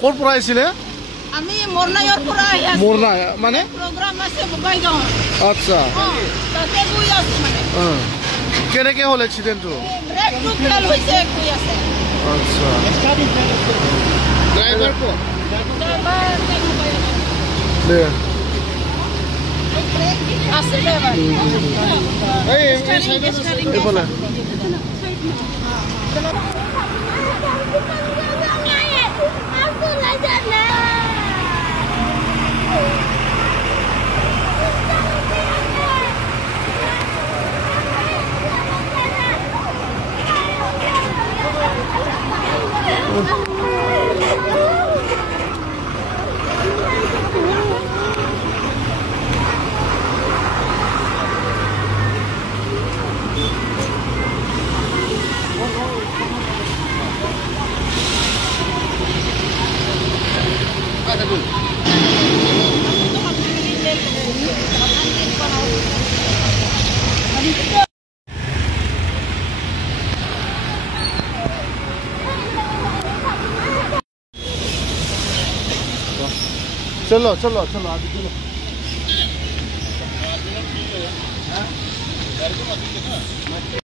ক'ৰ পৰা আহিছিলে আমি মৰনায়ৰ পৰা আহি আছো মৰনা মানে প্ৰগ্ৰাম আছে বগাইগাঁও আচ্ছা তাতে গৈ আছো মানে কেনেকৈ হ'ল এক্সিডেণ্টটো ব্ৰেকটো ফেল হৈছে কৈ আছে আচ্ছা ড্ৰাইভাৰ ক'ত দে আছে ড্ৰাইভাৰ এই এইফালে चलो चलो चलो आगे चलो